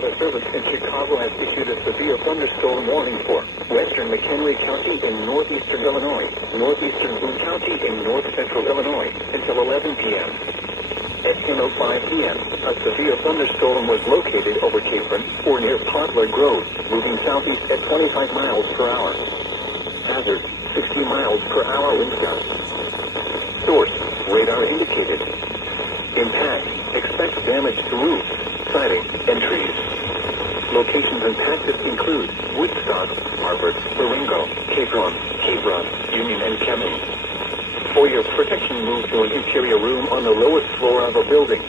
Weather Service in Chicago has issued a severe thunderstorm warning for western McHenry County in northeastern Illinois, northeastern Boone County in north central Illinois until 11 p.m. At 10:05 p.m., a severe thunderstorm was located over Capron or near Poplar Grove, moving southeast at 25 miles per hour. Hazard, 60 miles per hour wind gusts. Source, radar indicated. Impact, expect damage to roofs, siding, and trees. Locations impacted include Woodstock, Harvard, Baringo, Capron, Union, and Kemet. For your protection, move to an interior room on the lowest floor of a building.